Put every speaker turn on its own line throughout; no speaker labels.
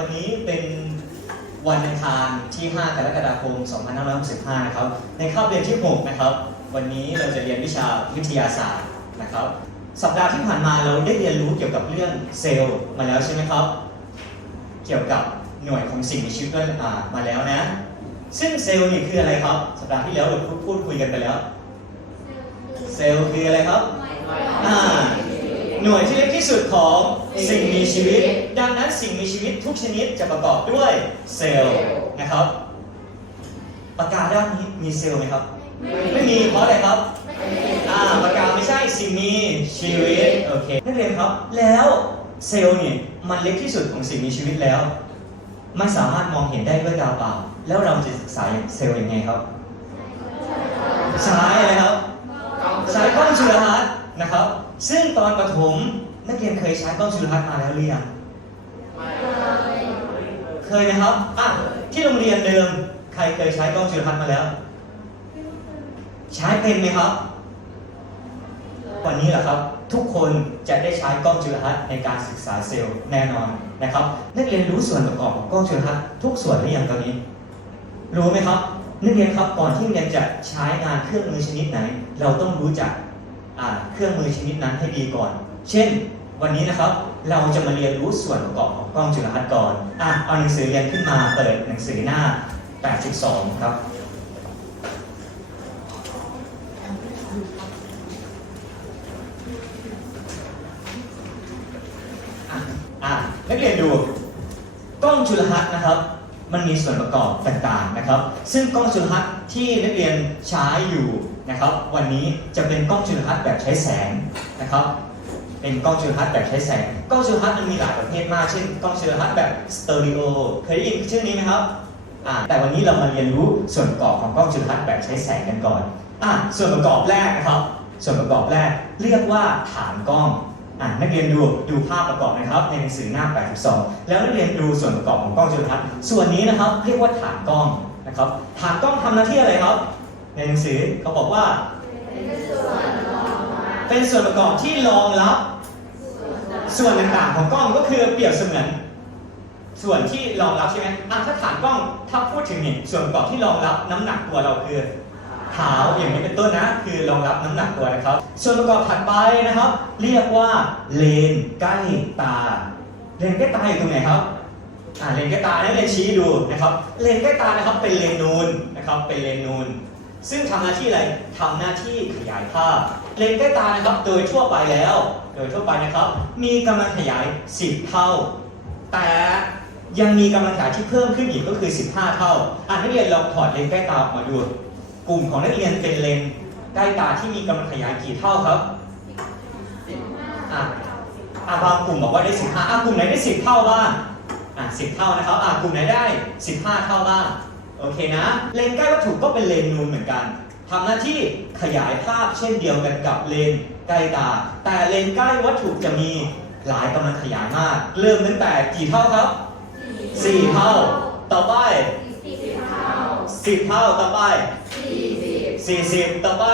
วันนี้เป็นวันอังคารที่ 5 กรกฎาคม 2565 นะครับ ในคาบเรียนที่ 6 นะครับ วันนี้เราจะเรียนวิชาวิทยาศาสตร์นะครับ สัปดาห์ที่ผ่านมาเราได้เรียนรู้เกี่ยวกับเรื่องเซลล์มาแล้วใช่ไหมครับ เกี่ยวกับหน่วยของสิ่งมีชีวิตก็อ่ามาแล้วนะ ซึ่งเซลล์นี่คืออะไรครับ สัปดาห์ที่แล้วเราพูดพูดคุยกันไปแล้ว เซลล์คืออะไรครับอ่าหน่วยที่เล็กที่สุดของ สิ่งมีชีวิต ดังนั้นสิ่งมีชีวิตทุกชนิดจะประกอบด้วยเซลล์นะครับปากกาด้านนี้มีเซลล์ไหมครับ ไม่มีเพราะอะไรครับอ่าปากกาไม่ใช่สิ่งมีชีวิตโอเคนักเรียนครับ แล้วเซลล์เนี่ยมันเล็กที่สุดของสิ่งมีชีวิตแล้วไม่สามารถมองเห็นได้ด้วยตาเปล่า แล้วเราจะศึกษาเซลล์ยังไงครับใช้อะไรครับใช้กล้องจุลทรรศน์นะครับ ซึ่งตอนประถม นักเรียนเคยใช้กล้องจุลทรรศน์มาแล้วหรือยังเคยไหมครับอะที่โรงเรียนเดิม ใครเคยใช้กล้องจุลทรรศน์มาแล้ว ใช้เป็นไหมครับ วันนี้แหละครับ ทุกคนจะได้ใช้กล้องจุลทรรศน์ในการศึกษาเซลล์แน่นอนนะครับ นักเรียนรู้ส่วนประกอบของกล้องจุลทรรศน์ทุกส่วนหรือยังตอนนี้ รู้ไหมครับนักเรียนครับก่อนที่เรียนจะใช้งานเครื่องมือชนิดไหน เราต้องรู้จักอ่าเครื่องมือชนิดนั้นให้ดีก่อน เช่น วันนี้นะครับเราจะมาเรียนรู้ส่วนประกอบของกล้องจุลทรรศน์ก่อนอะเอาหนังสือเรียนขึ้นมาเปิดหนังสือหน้า 82 ครับอะอะนักเรียนดูกล้องจุลทรรศน์นะครับ มันมีส่วนประกอบต่างๆนะครับ ซึ่งกล้องจุลทรรศน์ที่นักเรียนใช้อยู่นะครับ วันนี้จะเป็นกล้องจุลทรรศน์แบบใช้แสงนะครับ เป็นกล้องจุลทรรศน์แบบใช้แสง กล้องจุลทรรศน์มันมีหลายประเภทมาก เช่นกล้องจุลทรรศน์แบบสเตอริโอ เคยได้ยินชื่อนี้ไหมครับอ่าแต่วันนี้เรามาเรียนรู้ส่วนประกอบของกล้องจุลทรรศน์แบบใช้แสงกันก่อนอะส่วนประกอบแรกนะครับ ส่วนประกอบแรกเรียกว่าฐานกล้องอะนักเรียนดูดูภาพประกอบนะครับ ในหนังสือหน้า 82 แล้วนักเรียนดูส่วนประกอบของกล้องจุลทรรศน์ ส่วนนี้นะครับเรียกว่าฐานกล้องนะครับ ฐานกล้องทำหน้าที่อะไรครับ ในหนังสือเขาบอกว่า เป็นส่วนประกอบที่รองรับส่วนต่างๆของกล้องก็คือเปรียบเสมือน ส่วนที่รองรับใช่ไหมอะถ้าฐานกล้องถ้าพูดถึงนี่ส่วนประกอบที่รองรับน้ำหนักตัวเราคือเท้าอย่างนี้เป็นต้นนะ คือรองรับน้ำหนักตัวนะครับ ส่วนประกอบถัดไปนะครับ เรียกว่าเลนใกล้ตา เลนใกล้ตาอยู่ตรงไหนครับอ่าเลนใกล้ตานักเรนชี้ดูนะครับ เลนใกล้ตานะครับเป็นเลนนูนนะครับเป็นเลนนูน ซึ่งทำหน้าที่อะไรทำหน้าที่ขยายภาพเลนส์ใกล้ตานะครับ โดยทั่วไปแล้ว โดยทั่วไปนะครับ มีกำลังขยาย 10 เท่า แต่ยังมีกำลังขยายที่เพิ่มขึ้นอีกก็คือ 15 เท่าอะนักเรียนลองถอดเลนส์ใกล้ตาออกมาดู กลุ่มของนักเรียนเป็นเลนส์ใกล้ตาที่มีกำลังขยายกี่เท่าครับอะอะบางกลุ่มบอกว่าได้ 15อะกลุ่มไหนได้ 10 เท่าบ้างอะ10 เท่านะครับอะกลุ่มไหนได้ 15 เท่าบ้าง โอเคนะ เลนใกล้วัตถุก็เป็นเลนนูนเหมือนกันทำหน้าที่ขยายภาพเช่นเดียวกันกับเลนใกล้ตา แต่เลนใกล้วัตถุจะมีหลายกำลังขยายมาก เริ่มตั้งแต่กี่เท่าครับ 4 เท่า ต่อไป 10 เท่าต่อไป 40 ต่อไป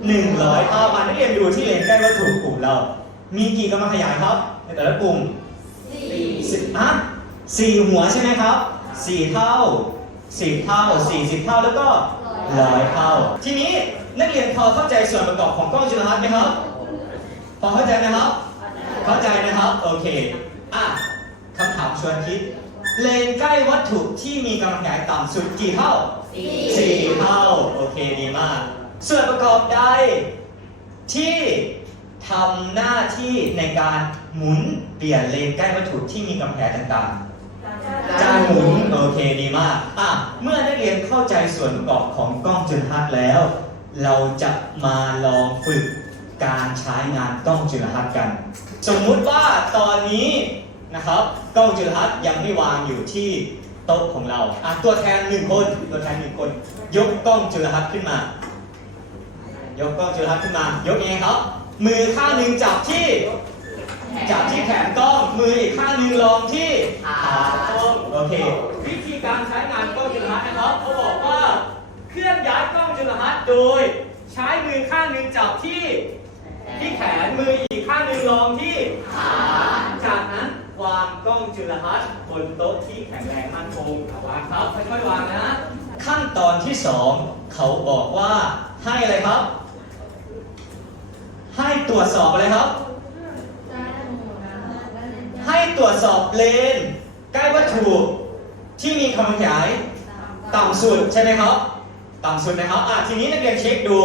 100 เท่ามานักเรียนดูที่เลนใกล้วัตถุกลุ่มเรา มีกี่กำลังขยายครับ ในแต่ละกลุ่มสิบอะสี่หัวใช่ไหมครับสี่เท่า สิบเท่าสี่สิบเท่าแล้วก็ร้อยเท่า ทีนี้นักเรียนพอเข้าใจส่วนประกอบของกล้องจุลทรรศน์ไหมครับ พอเข้าใจไหมครับ เข้าใจนะครับ โอเค อะคำถามชวนคิด เลนใกล้วัตถุที่มีกำลังขยายต่ำสุดกี่เท่าสี่เท่า โอเคดีมาก ส่วนประกอบใดที่ทำหน้าที่ในการหมุนเปลี่ยนเลนใกล้วัตถุที่มีกำแพงต่างๆ จานหมุนโอเคดีมากอะเมื่อนักเรียนเข้าใจส่วนประกอบของกล้องจุลทรรศน์แล้ว เราจะมาลองฝึกการใช้งานกล้องจุลทรรศน์กัน สมมุติว่าตอนนี้นะครับกล้องจุลทรรศน์ยังไม่วางอยู่ที่โต๊ะของเราอะตัวแทนหนึ่งคนตัวแทนหนึ่งคน ยกกล้องจุลทรรศน์ขึ้นมา ยกกล้องจุลทรรศน์ขึ้นมา ยกยังไงครับ มือข้างหนึ่งจับที่จับที่แขนกล้องมืออีกข้างหนึ่งรองที่ขา ที่แขนมืออีกข้างหนึ่งรองที่ขาจากนั้นวางกล้องจุลทรรศน์บนโต๊ะที่แข็งแรงมั่นคงวางครับค่อยๆวางนะ ขั้นตอนที่สองเขาบอกว่าให้อะไรครับ ให้ตรวจสอบอะไรครับ ให้ตรวจสอบเลนใกล้วัตถุที่มีความขยายต่ำสุดใช่ไหมครับ ต่ำสุดนะครับอะทีนี้นักเรียนเช็คดู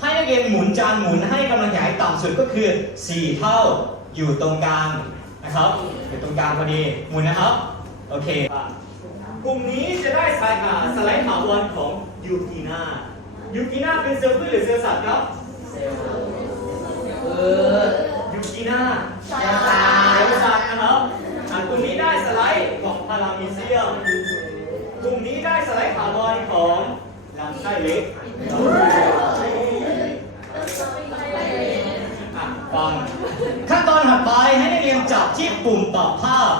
ให้นักเรียนหมุนจานหมุนให้กำลังขยายต่ำสุดก็คือ 4 เท่าอยู่ตรงกลางนะครับ อยู่ตรงกลางพอดีหมุนนะครับ โอเคกลุ่มนี้จะได้สายอ่าสไลด์ถาวรของยูกีนายูกีนาเป็นเซลล์พืชหรือเซลล์สัตว์ครับ
เออ
ยูกีนา
เซลล์สัตว์
เซลล์สัตว์นะครับกลุ่มนี้ได้สไลด์ของพารามีเซียมกลุ่มนี้ได้สไลด์ถาวรของลำไส้เล็กอะฟังขั้นตอนถัดไปให้นักเรียนจับ ที่ปุ่มปรับภาพ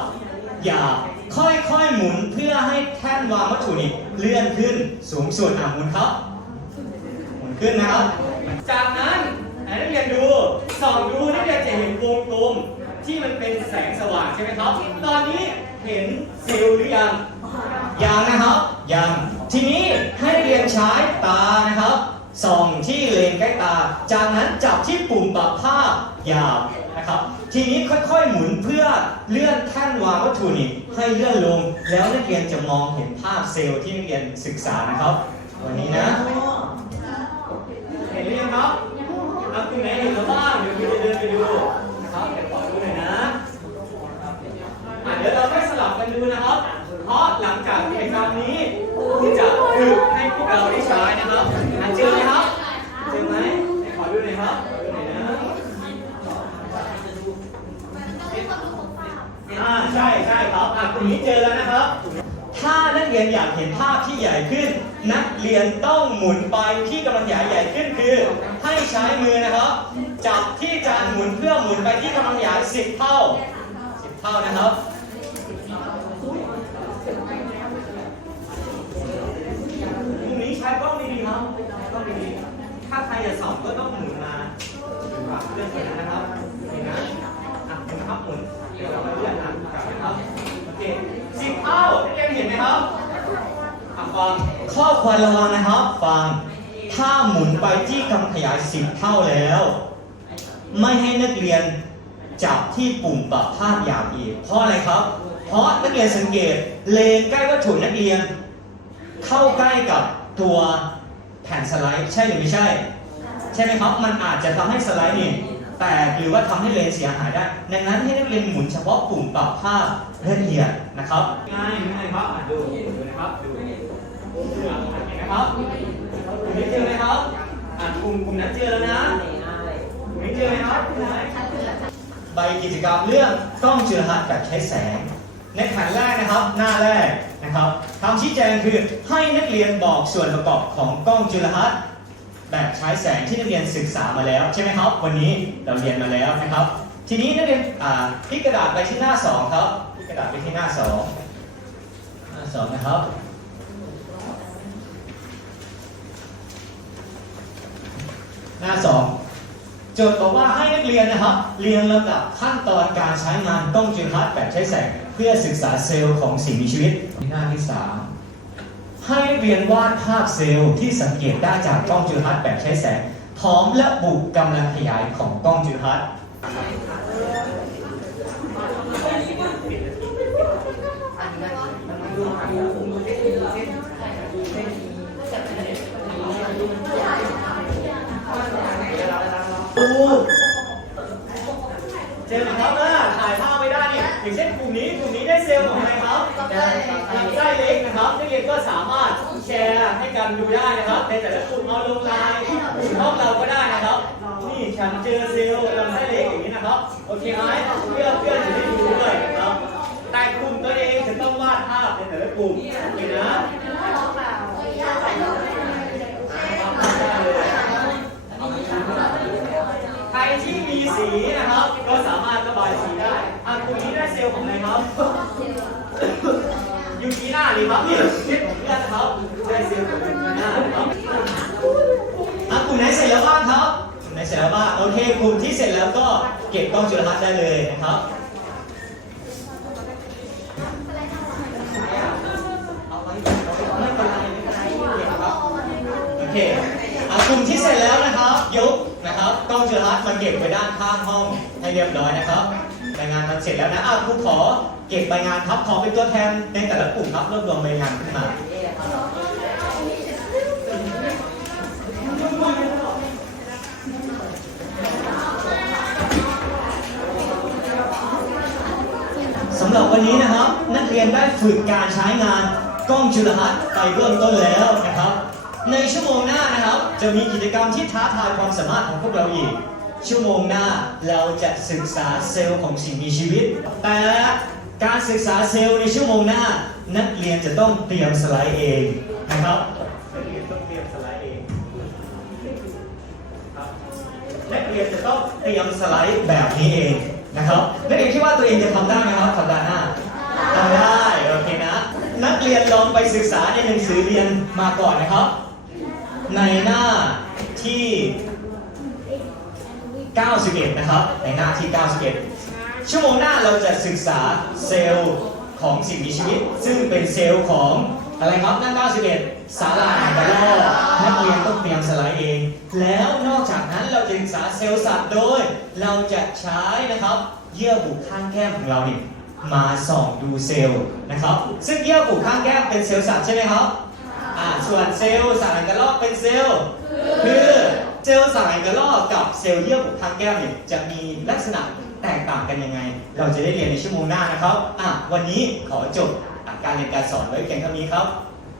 อย่าค่อยๆหมุนเพื่อให้แท่นวางวัตถุนี้เลื่อนขึ้นสูงสุดอะหมุนครับ หมุนขึ้นนะครับ จากนั้นให้นักเรียนดูส่องดูนักเรียนจะเห็นวงกลมที่มันเป็นแสงสว่างใช่ไหมครับ ตอนนี้เห็นเซลล์หรือยังยังนะครับยังทีนี้ให้นักเรียนใช้ตานะครับส่องที่เลนใกล้ตา จากนั้นจับที่ปุ่มปรับภาพยา นะครับ ทีนี้ค่อยๆหมุนเพื่อเลื่อนแท่นวางวัตถุนี้ให้เลื่อนลง แล้วนักเรียนจะมองเห็นภาพเซลล์ที่นักเรียนศึกษานะครับ วันนี้นะ เห็นหรือยังครับเอาคุณไหนเห็นแล้วบ้างเดี๋ยวคุณจะเดินไปดูนะครับเดี๋ยวขอดูหน่อยนะอะเดี๋ยวเราไม่สลับกันดูนะครับ เพราะหลังจากกิจกรรมนี้คุณจะฝึกให้พวกเราได้ใช้นะครับอะเจอไหมครับ เจอไหมไหนขอดูหน่อยครับขอดูหน่อยนะอ่าใช่ใช่ครับอะกลุ่ม นะครับ ถ้านักเรียนอยากเห็นภาพที่ใหญ่ขึ้น นักเรียนต้องหมุนไปที่กำลังขยายใหญ่ขึ้นคือ ให้ใช้มือนะครับจับที่จานหมุนเพื่อหมุนไปที่กำลังขยาย10เท่า10เท่านะครับกลุ่มนี้ใช้กล้องดีๆครับกล้องดีๆถ้าใครจะสอบก็ต้องหมุน ข้อควรระวังนะครับ ฟัง ถ้าหมุนไปที่กำขยาย10เท่าแล้ว ไม่ให้นักเรียนจับที่ปุ่มปรับภาพยาวอีก เพราะอะไรครับ เพราะนักเรียนสังเกตเลนใกล้วัตถุนักเรียน เข้าใกล้กับตัวแผ่นสไลด์ใช่หรือไม่ใช่ ใช่ไหมครับ มันอาจจะทำให้สไลด์นี่แตกหรือว่าทำให้เลนเสียหายได้ ดังนั้นให้นักเรียนหมุนเฉพาะปุ่มปรับภาพละเอียดนะครับง่ายง่ายครับดูดูนะครับดู ครับกลุ่มนี้เจอไหมครับอะกลุ่มกลุ่มนั้นเจอแล้วนะกลุ่มนี้เจอไหมครับกลุ่มไหนใบกิจกรรมเรื่องกล้องจุลทรรศน์แบบใช้แสง ในแผนแรกนะครับ หน้าแรกนะครับคำชี้แจงคือให้นักเรียนบอกส่วนประกอบของกล้องจุลทรรศน์แบบใช้แสงที่นักเรียนศึกษามาแล้วใช่ไหมครับ วันนี้เราเรียนมาแล้วนะครับ ทีนี้นักเรียนอ่าพลิกกระดาษไปที่หน้าสองครับพลิกกระดาษไปที่หน้าสองหน้าสองนะครับ หน้าสองโจทย์บอกว่าให้นักเรียนนะครับ เรียงลำดับขั้นตอนการใช้งานกล้องจุลทรรศน์แบบใช้แสง เพื่อศึกษาเซลล์ของสิ่งมีชีวิตหน้าที่สามให้เรียนวาดภาพเซลล์ที่สังเกตได้จากกล้องจุลทรรศน์แบบใช้แสงพร้อมระบุกกำลังขยายของกล้องจุลทรรศน์ดู เจอไหมครับว่าถ่ายภาพไม่ได้เนี่ยอย่างเช่นกลุ่มนี้กลุ่มนี้ได้เซลล์ของอะไรครับลำไส้เล็กนะครับนักเรียนก็สามารถแชร์ให้กันดูได้นะครับในแต่ละกลุ่มเอาลงไลน์ห้องเราก็ได้นะครับ นี่ฉันเจอเซลล์ลำไส้เล็กอย่างนี้นะครับโอเคไหมเพื่อนเพื่อนจะได้ดูด้วยนะครับแต่กลุ่มตัวเองจะต้องวาดภาพในแต่ละกลุ่มโอเคนะ ที่มีสีนะครับ ก็สามารถระบายสีได้อะกลุ่มนี้ได้เซลล์ของอะไรครับ ยูกีน่าเลยครับเนี่ยเช็ดของเพื่อนครับได้เซลล์ของยูกีน่าะครับกลุ่มไหนเสร็จแล้วบ้างครับกลุ่มไหนเสร็จแล้วบ้างโอเคกลุ่มที่เสร็จแล้วก็เก็บกล้องจุลทรรศน์ได้เลยนะครับโอเคกลุ่มที่เสร็จแล้ว กล้องจุลทรรศน์มาเก็บไว้ด้านข้างห้องให้เรียบร้อยนะครับใบงานมันเสร็จแล้วนะอะครูขอเก็บใบงานครับขอเป็นตัวแทนในแต่ละกลุ่มครับรวบรวมใบงานขึ้นมาสำหรับวันนี้นะครับ นักเรียนได้ฝึกการใช้งานกล้องจุลทรรศน์ไปเบื้องต้นแล้วนะครับ ในชั่วโมงหน้านะครับ จะมีกิจกรรมที่ท้าทายความสามารถของพวกเราอีก ชั่วโมงหน้าเราจะศึกษาเซลล์ของสิ่งมีชีวิต แต่การศึกษาเซลล์ในชั่วโมงหน้า นักเรียนจะต้องเตรียมสไลด์เองนะครับนักเรียนต้องเตรียมสไลด์เองนักเรียนจะต้องเตรียมสไลด์แบบนี้เองนะครับนักเรียนคิดว่าตัวเองจะทำได้ไหมครับสัปดาห์หน้าทำได้โอเคนะนักเรียนลองไปศึกษาในหนังสือเรียนมาก่อนนะครับ ในหน้าที่ 91 นะครับ ในหน้าที่ 91 ชั่วโมงหน้าเราจะศึกษาเซลล์ของสิ่งมีชีวิต ซึ่งเป็นเซลล์ของอะไรครับหน้า91 สาหร่ายกระรอกนักเรียนต้องเตรียมสไลด์เอง แล้วนอกจากนั้นเราจะศึกษาเซลล์สัตว์โดย เราจะใช้นะครับ เยื่อบุข้างแก้มของเราเนี่ยมาส่องดูเซลล์นะครับ ซึ่งเยื่อบุข้างแก้มเป็นเซลล์สัตว์ใช่ไหมครับ อ่าส่วนเซลล์สาหร่ายกระรอกเป็นเซลล์คือเซลล์สาหร่ายกระรอกกับเซลล์เยื่อบุข้างแก้มเนี่ยจะมีลักษณะแตกต่างกันยังไง เราจะได้เรียนในชั่วโมงหน้านะครับอะวันนี้ขอจบการเรียนการสอนไว้เพียงเท่านี้ครับ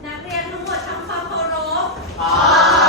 นักเรียนทั้งหมดทำความเคารพ
ขอบ